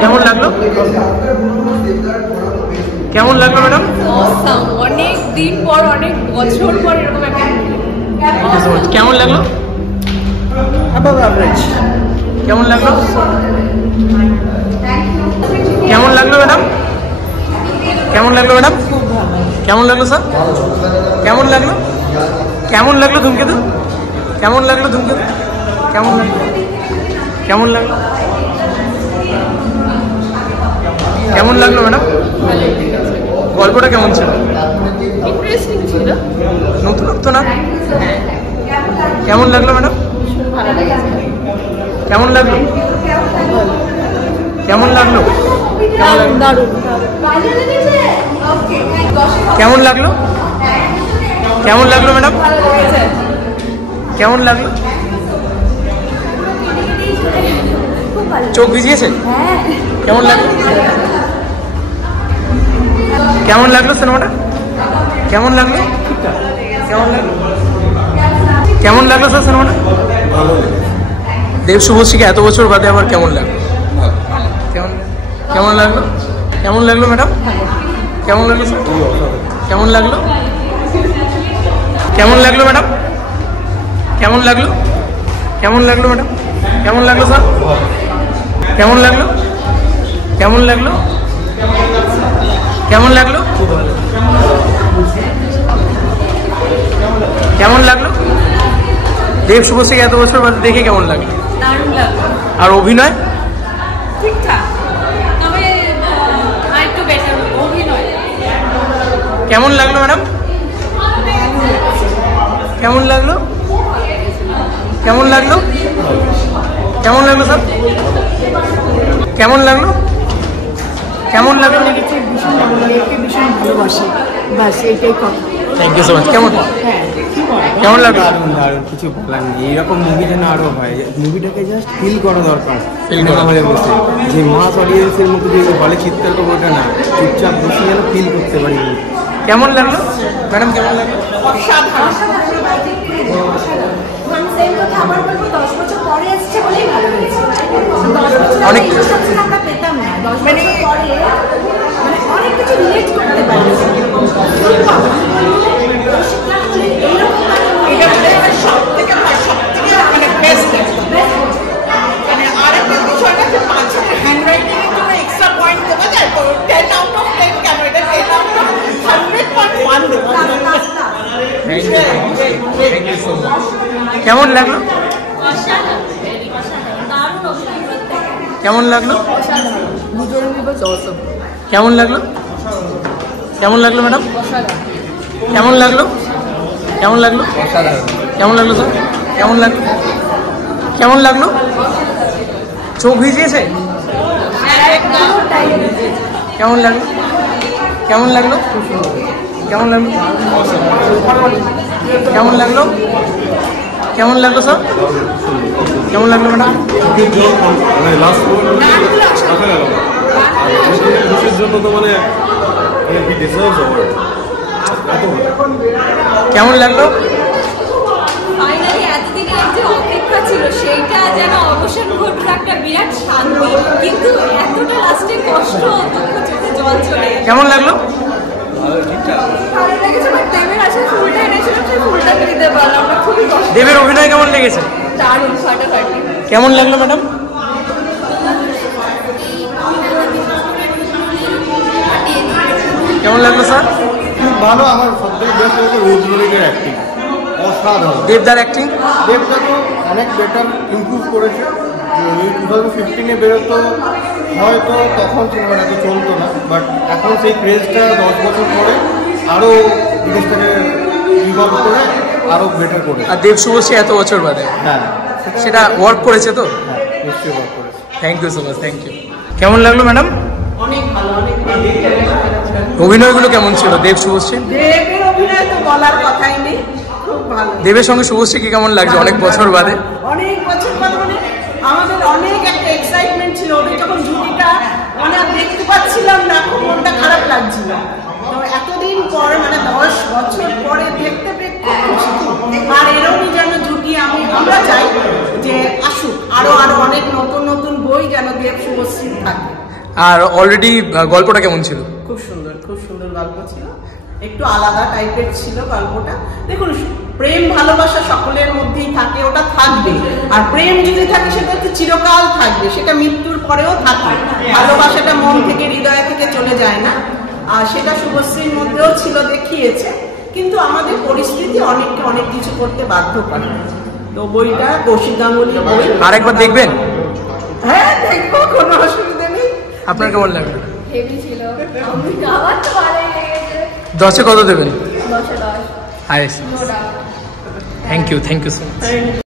কেমন লাগলো? কেমন লাগলো ম্যাডাম? অনেক দিন পর, অনেক বছর পর এরকম একটা কেমন লাগলো? above average. কেমন লাগলো? কেমন লাগলো ম্যাডাম? কেমন লাগলো ম্যাডাম? কেমন লাগলো স্যার? কেমন লাগলো? কেমন লাগলো ধূমকেতু? কেমন লাগলো ধূমকেতু? কেমন লাগলো? কেমন লাগলো? কেমন লাগলো ম্যাডাম? গল্পটা কেমন ছিল? ইন্টারেস্টিং ছিল। নতুনত্ব না? কেমন লাগলো ম্যাডাম? কেমন লাগলো? কেমন লাগলো? দারুণ। কেমন লাগলো? কেমন লাগলো ম্যাডাম? কেমন লাগলো? চোখ ভিজিয়েছে? কেমন লাগলো? কেমন লাগলো সিনেমাটা? কেমন লাগলো? কেমন লাগলো? কেমন লাগলো স্যার সিনেমাটা? দেব শুভশ্রীকে এত বছর বাদে আবার কেমন লাগলো? কেমন কেমন লাগলো? কেমন লাগলো ম্যাডাম? কেমন লাগলো স্যার? কেমন লাগলো? কেমন লাগলো ম্যাডাম? কেমন লাগলো? কেমন লাগলো ম্যাডাম? কেমন লাগলো স্যার? কেমন লাগলো? কেমন লাগলো? কেমন লাগলো? কেমন লাগলো? দেব শুভশ্রীকে এত বছর বাদে দেখে কেমন লাগলো? দারুণ লাগলো। আর অভিনয়? ঠিকঠাক, তবে আরেকটু বেটার অভিনয়। কেমন লাগলো ম্যাডাম? কেমন লাগলো? কেমন লাগলো? কেমন লাগলো স্যার? কেমন লাগলো? কেমন লাগলো? ভীষণ ভালো লাগে, একে ভীষণ ভালোবাসি, ব্যাস এইটাই কথা। Thank you so much. কেমন কেমন লাগলো? দারুণ দারুণ, কিছু বলার নেই। এইরকম মুভি যেন আরো হয়। মুভিটাকে জাস্ট ফিল করা দরকার সিনেমা হলে বসে, যে মাস অডিয়েন্সের মতো যে হলে চিৎকার করবো ওটা না, চুপচাপ বসে যেন ফিল করতে পারি। কেমন লাগলো ম্যাডাম? কেমন লাগলো? সেম কথা আমার বলবো, 10 বছর পরে এসছে বলেই ভালো হয়েছে। 10 বছর অনেক এই জিনিসটা আমরা পেতাম না। 10 বছর পরে মানে অনেক কিছু রিলেট করতে পারি। কেমন লাগলো? কেমন লাগলো? কেমন লাগলো? কেমন লাগলো ম্যাডাম? কেমন লাগলো? কেমন লাগলো? কেমন লাগলো স্যার? কেমন লাগলো? কেমন লাগলো? চোখ ভিজিয়েছে? কেমন লাগলো? কেমন লাগলো? কেমন লাগলো? কেমন লাগলো? কেমন লাগলো স্যার? কেমন লাগলো ম্যাডাম? কেমন লাগলো? ফাইনালি এতদিনের যে অপেক্ষা ছিল সেইটা যেন অবসান ঘটলো, একটা বিরাট শান্তি। কিন্তু এতটা লাস্টে কষ্ট, দুঃখ, চোখে জল চলে গেছে। কেমন লাগলো? ভালো লেগেছে, বাট দেবের আসলে ফুলটা এনেছিলাম, সেই ফুলটা দিতে পারলাম না, খুবই কষ্ট। দেবের অভিনয় কেমন লেগেছে? দারুণ, ফাটাফাটি। কেমন লাগলো ম্যাডাম? কেমন লাগলো স্যার? খুব ভালো। আমার সবথেকে বেস্ট হয়েছে রোজমেরিকের অ্যাক্টিং, অসাধারণ। দেবদার অ্যাক্টিং? দেবটা তো অনেক বেটার ইমপ্রুভ করেছে। 2015-এ বেরোতো হয়তো তখন সিনেমাটা তো চলতো না, বাট এখন সেই ক্রেজটা 10 বছর পরে আরও জিনিসটাকে ইভলভ করে আরও বেটার করে। আর দেব শুভশ্রী এত বছর বাদে হ্যাঁ, সেটা ওয়ার্ক করেছে তো? হ্যাঁ, নিশ্চয়ই ওয়ার্ক করেছে। Thank you so much. Thank you. কেমন লাগলো ম্যাডাম? অনেক ভালো, অনেক ভালো। অভিনয়গুলো কেমন ছিল দেব শুভশ্রী? দেবের অভিনয় তো বলার কথাই নেই, খুব ভালো। দেবের সঙ্গে শুভশ্রীকে কেমন লাগছে অনেক বছর বাদে? অনেক বছর বাদে মানে আমাদের অনেক একটা এক্সাইটমেন্ট ছিল। ওদের যখন জুটিটা মানে দেখতে পাচ্ছিলাম না, খুব মনটা খারাপ লাগছিল। তো এতদিন পর মানে 10 বছর পরে দেখতে পেয়ে খুব খুশি। আর এরকমই যেন জুটি আমরা চাই যে আসুক, আরো আরো অনেক নতুন নতুন বই যেন দেব শুভশ্রী থাকে। আর অলরেডি গল্পটা কেমন ছিল? খুব সুন্দর গল্প ছিল, একটু আলাদা টাইপের ছিল গল্পটা। দেখুন, প্রেম ভালোবাসা সকলের মধ্যেই থাকে, ওটা থাকবে। আর প্রেম যদি থাকে সেটা হচ্ছে চিরকাল থাকবে, সেটা মৃত্যুর পরেও থাকে। ভালোবাসাটা মন থেকে হৃদয় থেকে চলে যায় না, আর সেটা শুভশ্রীর মধ্যেও ছিল, দেখিয়েছে। কিন্তু আমাদের পরিস্থিতি অনেককে অনেক কিছু করতে বাধ্য করে। তো বইটা কৌশিক গাঙ্গুলির বই, আরেকবার দেখবেন? হ্যাঁ দেখবো, কোনো অসুবিধা নেই। আপনার কেমন লাগলো? হেভি ছিল, আমার তো ভালোই লেগেছে। 10-এ কত দেবেন? 10-এ 10, highest. No doubt. Thank you so much.